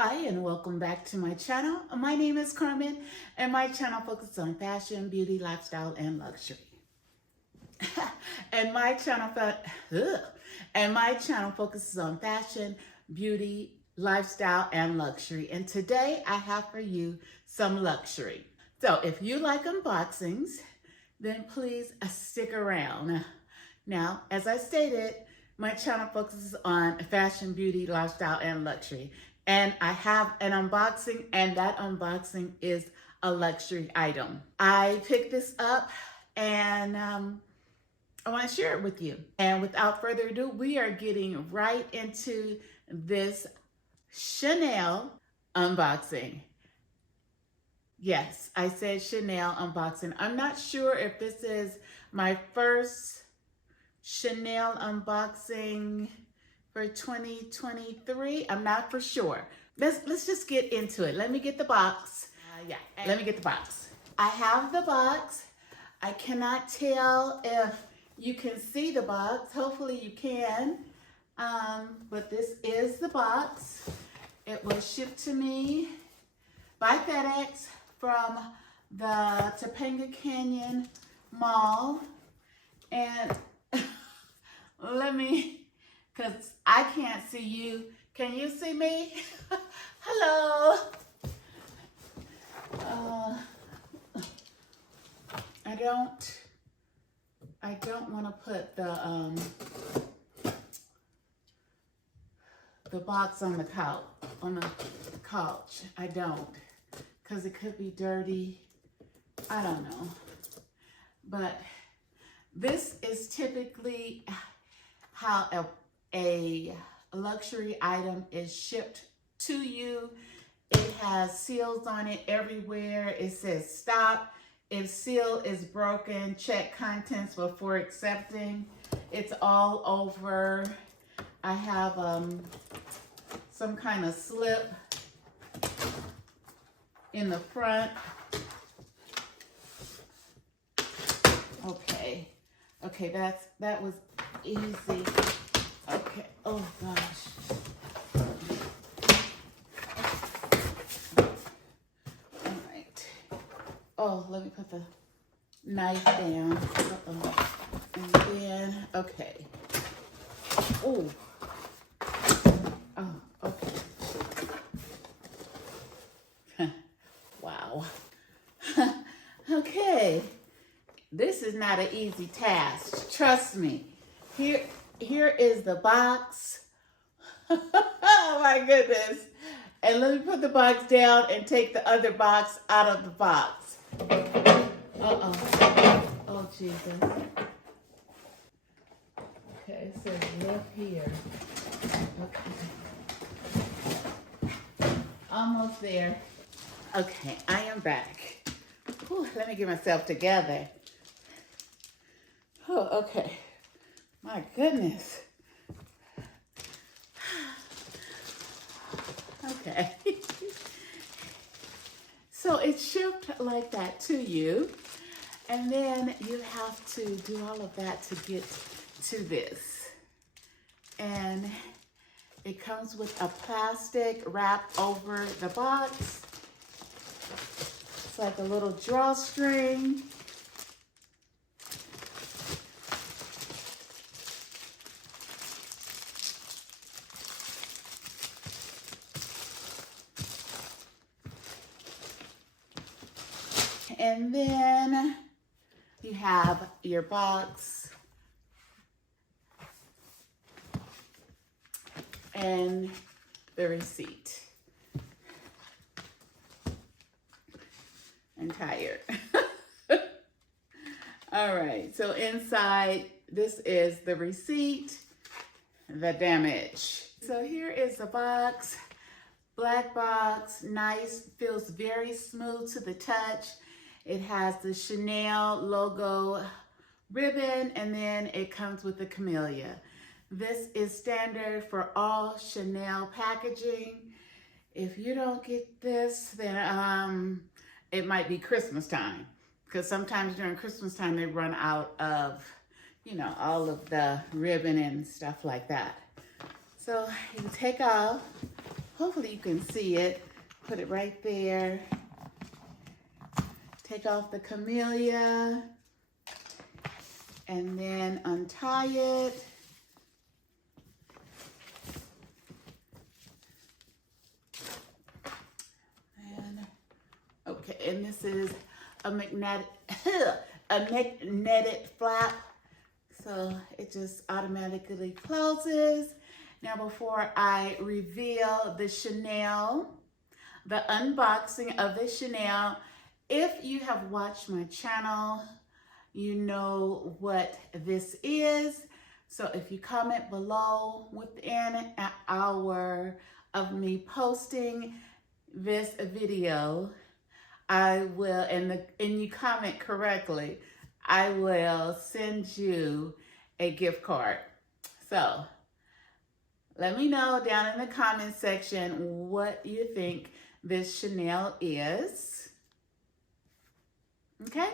Hi and welcome back to my channel. My name is Carmen and my channel focuses on fashion, beauty, lifestyle, and luxury. and my channel focuses on fashion, beauty, lifestyle, and luxury. And today I have for you some luxury. So if you like unboxings, then please stick around. Now, as I stated, my channel focuses on fashion, beauty, lifestyle, and luxury. And I have an unboxing, and that unboxing is a luxury item. I picked this up and I want to share it with you. And without further ado, we are getting right into this Chanel unboxing. Yes, I said Chanel unboxing. I'm not sure if this is my first Chanel unboxing for 2023. I'm not for sure. Let's just get into it. Let me get the box. Let me get the box. I have the box. I cannot tell if you can see the box. Hopefully you can. But this is the box. It was shipped to me by FedEx from the Topanga Canyon Mall. And let me, because I can't see you. Can you see me? Hello. I don't want to put the box on the couch. I don't, because it could be dirty. I don't know. But this is typically how a luxury item is shipped to you. It has seals on it everywhere. It says stop. If seal is broken, check contents before accepting. It's all over. I have some kind of slip in the front. Okay, that was easy. Okay, oh gosh. All right. Oh, let me put the knife down. And then, okay. Oh. Oh, okay. Wow. Okay. This is not an easy task. Trust me. Here is the box. Oh my goodness. And let me put the box down and take the other box out of the box. Uh-oh. Oh, Jesus. Okay, it says left here. Okay. Almost there. Okay, I am back. Whew, let me get myself together. Oh, okay. My goodness. Okay. So it's shipped like that to you. And then you have to do all of that to get to this. And it comes with a plastic wrap over the box. It's like a little drawstring. And then you have your box and the receipt. I'm tired. All right, so inside, this is the receipt, the damage. So here is the box, black box, nice, feels very smooth to the touch. It has the Chanel logo ribbon, and then it comes with the camellia. This is standard for all Chanel packaging. If you don't get this, then it might be Christmas time, because sometimes during Christmas time they run out of, you know, all of the ribbon and stuff like that. So you take off hopefully you can see it. Put it right there. Take off the camellia and then untie it. And okay, and this is a magnetic flap, so it just automatically closes. Now, before I reveal the Chanel, the unboxing of the Chanel, if you have watched my channel, you know what this is. So if you comment below within an hour of me posting this video, I will, and you comment correctly, I will send you a gift card. So let me know down in the comment section what you think this Chanel is. Okay?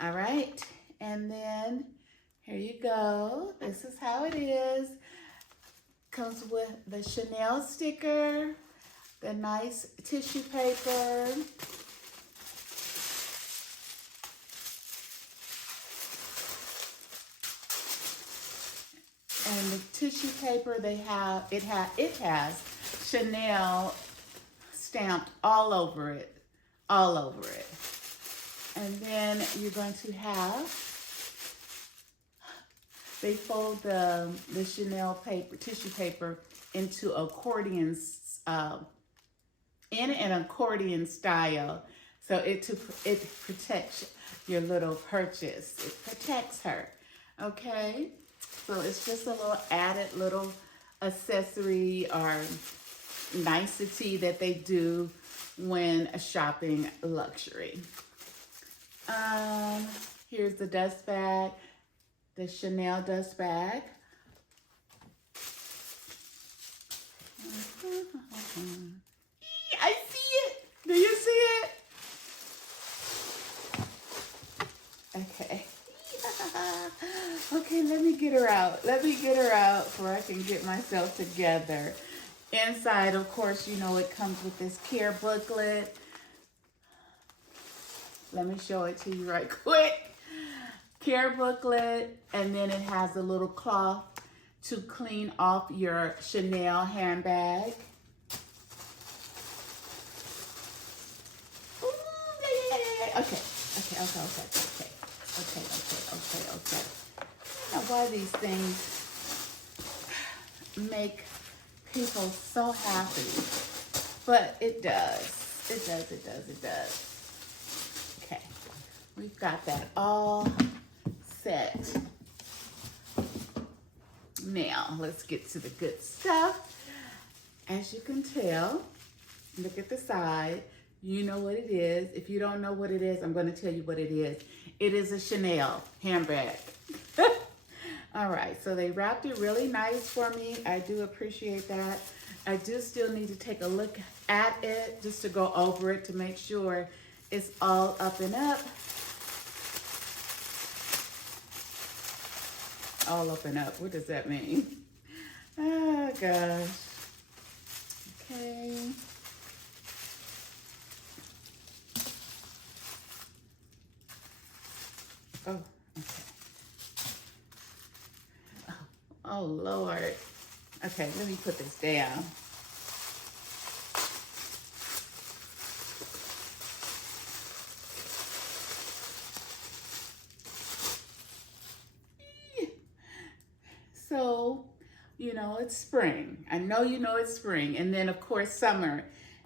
All right. And then here you go. This is how it is. Comes with the Chanel sticker, the nice tissue paper. And the tissue paper it has Chanel stamped all over it. And then you're going to have, they fold the Chanel paper, tissue paper into accordions, in an accordion style. So it protects your little purchase. It protects her, okay? So it's just a little added little accessory or nicety that they do when shopping luxury. Here's the dust bag, the Chanel dust bag. I see it. Do you see it? Okay. Okay, let me get her out. Let me get her out so I can get myself together. Inside, of course, you know it comes with this care booklet. Let me show it to you right quick. Care booklet, and then it has a little cloth to clean off your Chanel handbag. Ooh, yeah. Okay. Now, why these things make people so happy, but it does. It does. Okay, we've got that all set. Now, let's get to the good stuff. As you can tell, look at the side. You know what it is. If you don't know what it is, I'm going to tell you what it is. It is a Chanel handbag. All right, so they wrapped it really nice for me. I do appreciate that. I do still need to take a look at it just to go over it to make sure it's all up and up. All up and up, what does that mean? Oh gosh. Okay. Oh, okay. Oh, Lord. Okay, let me put this down. So, you know, it's spring. I know you know it's spring. And then, of course, summer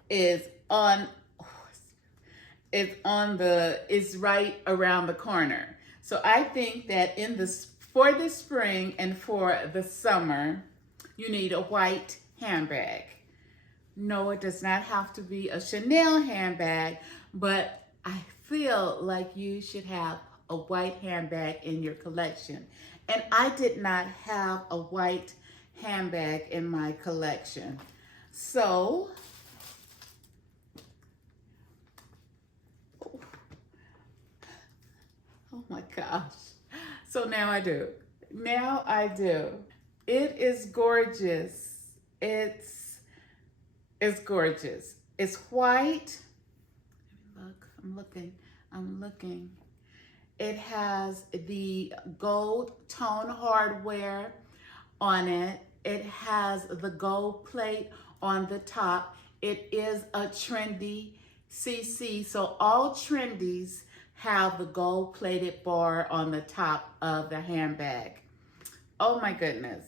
is is right around the corner. So I think that for the spring and for the summer, you need a white handbag. No, it does not have to be a Chanel handbag, but I feel like you should have a white handbag in your collection. And I did not have a white handbag in my collection. So, oh my gosh. So now I do. It is gorgeous. It's gorgeous. It's white. Look, I'm looking. It has the gold tone hardware on it. It has the gold plate on the top. It is a Trendy CC, so all Trendies have the gold plated bar on the top of the handbag. Oh my goodness.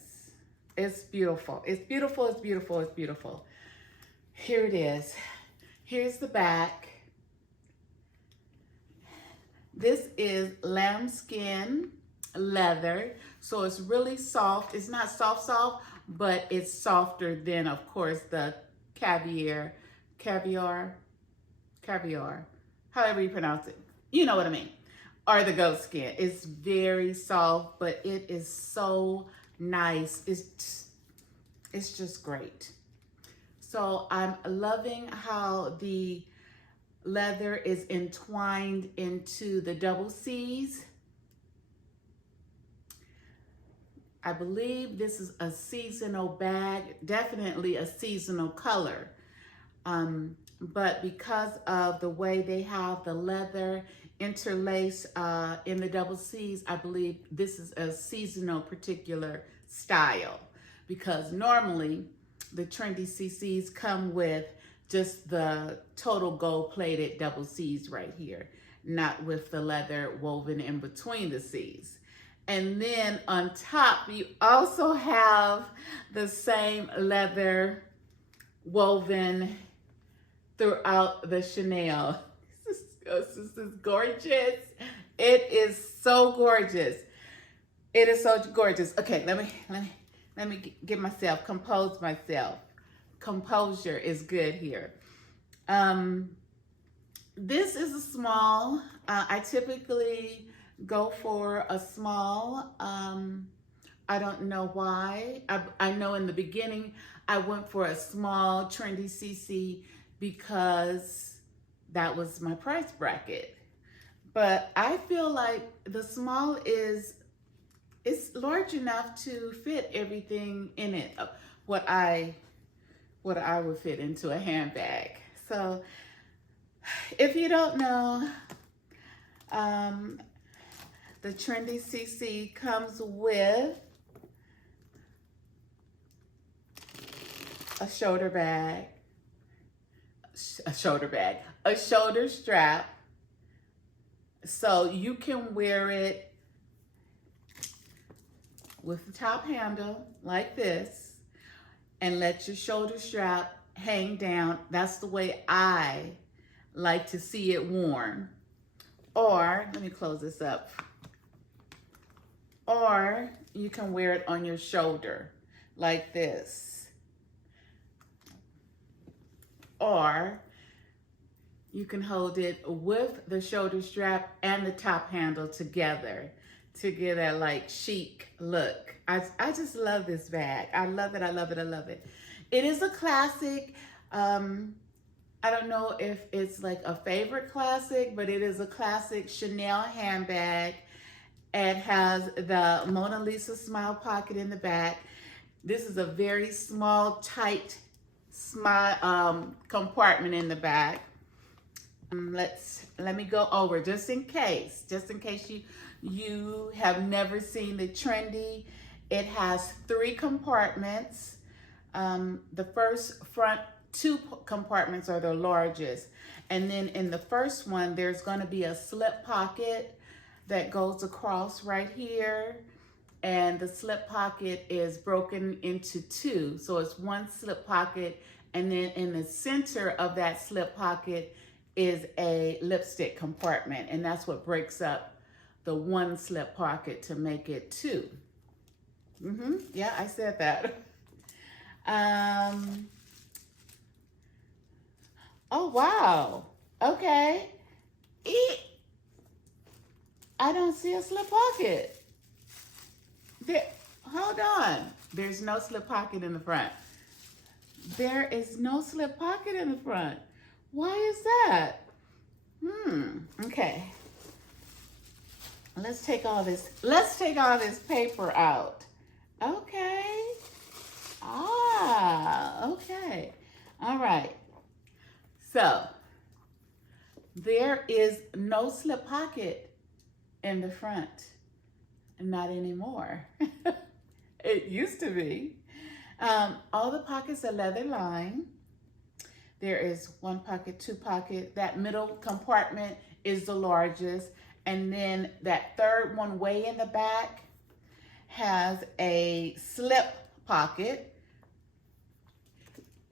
It's beautiful. It's beautiful, it's beautiful, it's beautiful. Here it is. Here's the back. This is lambskin leather, so it's really soft. It's not soft, but it's softer than, of course, the caviar, however you pronounce it. You know what I mean. Or the goat skin. It's very soft, but it is so nice. It's just great. So I'm loving how the leather is entwined into the double C's. I believe this is a seasonal bag, definitely a seasonal color. But because of the way they have the leather interlaced in the double C's, I believe this is a seasonal particular style, because normally the Trendy CCs come with just the total gold plated double C's right here, not with the leather woven in between the C's. And then on top, you also have the same leather woven throughout the Chanel. This is gorgeous. It is so gorgeous. It is so gorgeous. Okay, let me get myself, compose myself. Composure is good here. This is a small. I typically go for a small. I don't know why. I know in the beginning I went for a small Trendy CC because that was my price bracket. But I feel like the small it's large enough to fit everything in it. What I would fit into a handbag. So if you don't know, the Trendy CC comes with a shoulder bag, a shoulder strap, so you can wear it with the top handle like this and let your shoulder strap hang down. That's the way I like to see it worn. Or, let me close this up. Or you can wear it on your shoulder like this. Or you can hold it with the shoulder strap and the top handle together to get that like chic look. I just love this bag. I love it, I love it, I love it. It is a classic. I don't know if it's like a favorite classic, but it is a classic Chanel handbag. It has the Mona Lisa smile pocket in the back. This is a very small, tight smile compartment in the back. Let me go over just in case you have never seen the Trendy. It has 3 compartments. The first front 2 compartments are the largest. And then in the first one, there's going to be a slip pocket that goes across right here. And the slip pocket is broken into 2. So it's 1 slip pocket. And then in the center of that slip pocket is a lipstick compartment. And that's what breaks up the 1 slip pocket to make it 2. Yeah, I said that. Oh, wow. Okay. I don't see a slip pocket. Hold on. There's no slip pocket in the front. There is no slip pocket in the front. Why is that? Okay. Let's take all this paper out. Okay. Okay. All right. So there is no slip pocket in the front. Not anymore. It used to be. All the pockets are leather lined. There is one pocket, two pocket. That middle compartment is the largest. And then that third one way in the back has a slip pocket.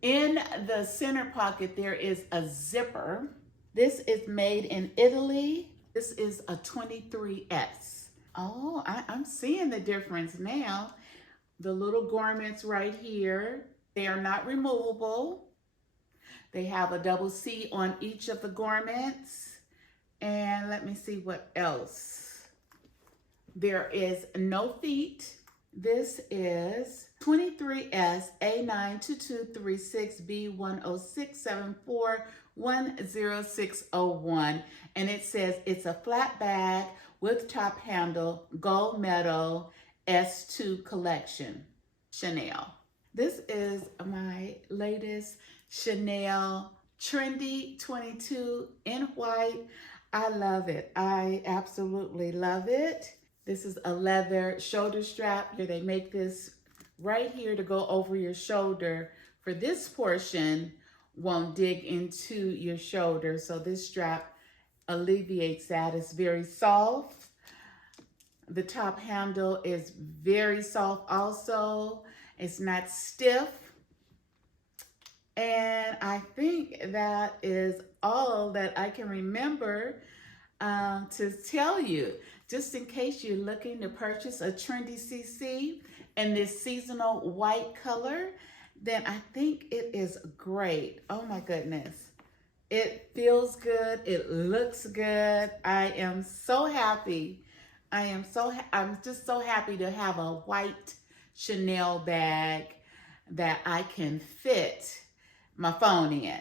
In the center pocket, there is a zipper. This is made in Italy. This is a 23S. Oh, I'm seeing the difference now. The little garments right here, they are not removable. They have a double C on each of the garments. And let me see what else. There is no feet. This is 23S A92236B10674100601. And it says it's a flat bag with top handle, gold medal, S2 collection, Chanel. This is my latest Chanel Trendy 22 in white. I love it. I absolutely love it. This is a leather shoulder strap. They make this right here to go over your shoulder. For this portion, won't dig into your shoulder. So this strap alleviates that. It's very soft. The top handle is very soft also. It's not stiff. And I think that is all that I can remember to tell you. Just in case you're looking to purchase a Trendy CC in this seasonal white color, then I think it is great. Oh my goodness. It feels good. It looks good. I am so happy. I'm just so happy to have a white Chanel bag that I can fit my phone in,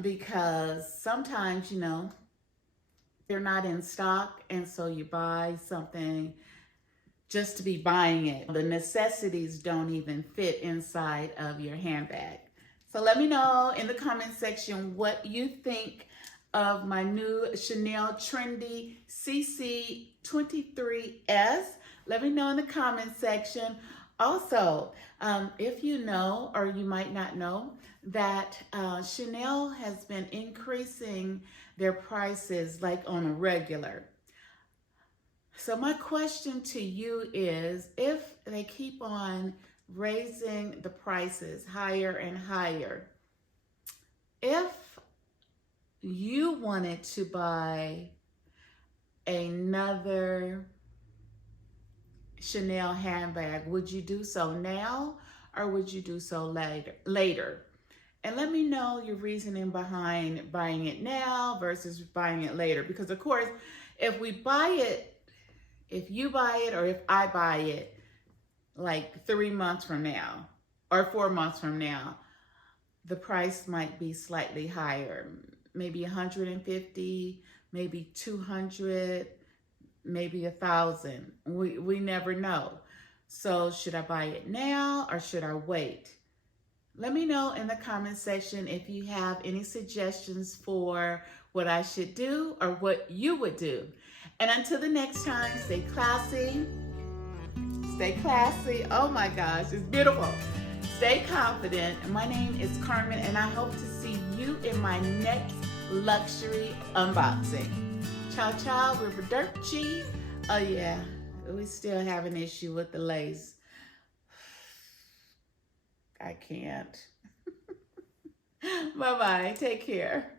because sometimes, you know, they're not in stock, and so you buy something just to be buying it. The necessities don't even fit inside of your handbag. So let me know in the comment section what you think of my new Chanel Trendy CC 23S. Let me know in the comment section. Also, if you know, or you might not know, that Chanel has been increasing their prices like on a regular. So my question to you is, if they keep on raising the prices higher and higher, if you wanted to buy another Chanel handbag, would you do so now or would you do so later? And let me know your reasoning behind buying it now versus buying it later. Because of course, if we buy it, if you buy it or if I buy it like 3 months from now or 4 months from now, the price might be slightly higher. Maybe 150, maybe 200, maybe 1,000. We never know. So should I buy it now or should I wait? Let me know in the comment section if you have any suggestions for what I should do or what you would do. And until the next time, stay classy. Stay classy. Oh my gosh, it's beautiful. Stay confident. My name is Carmen, and I hope to see you in my next luxury unboxing. Ciao, ciao, Riverderci. Oh yeah, we still have an issue with the lace. I can't. Bye-bye. Take care.